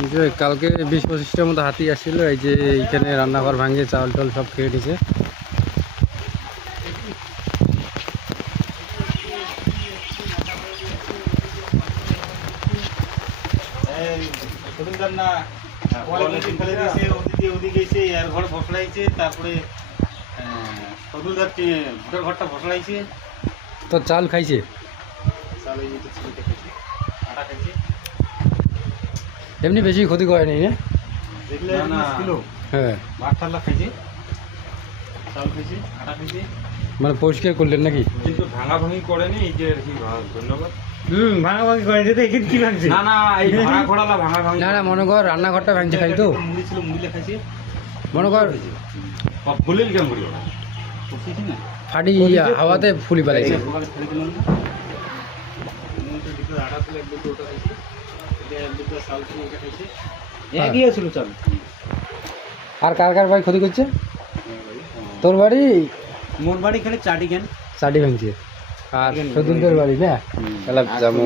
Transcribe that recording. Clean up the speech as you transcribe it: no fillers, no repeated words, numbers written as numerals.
এই যে কালকে 20-25টার মতো হাতি আসছিল, এই যে এইখানে রান্নাঘর ভাঙিয়ে চাল টাল সব খেয়ে নিছে। তারপরে ভোটের ঘরটা ফসলাইছে, তো চাল খাইছে, চাল এই যে ছেলেটা খাইছে, আটা খাইছে। এমনি বেশি ক্ষতি করে নেই না? দেখলে ছিল হ্যাঁ, ভাত ঠাল্লা খাইছে, চাল খাইছে, আটা খাইছে, মানে পরিষ্কার করলেন নাকি? কিন্তু ভাঙা ভাঙি করেনি, এই যে কি ধন্যবাদ। ভাঙাভাঙি করে দিতে এখানে কি ভাঙছে? না না, এই ভাঙা খোড়ালা ভাঙা ভাঙি না না, মনে কর রান্নাঘরটা ভাঙছে খালি তো, মুড়ি ছিল, মুড়িলে খাইছে, মনে কর ফুলিল কেমন বললো পড়ছিস না ফাটি হাওয়াতে ফুলি পালাইছে। ওখানে ফেলে দিলাম না, মুড়িটার ভিতরে আটা ছিল, এক দুটো ওটা খাইছে, এটা এক দুটো চাল ছিল, ওটা খাইছে, একই ছিল চাল। আর কার কার বাড়ি ক্ষতি করছে? তোর বাড়ি মোর বাড়ি খালি চাটি কেন চাটি ভাঙছে, আর সদুলদের বাড়ি না? তাহলে যাবো।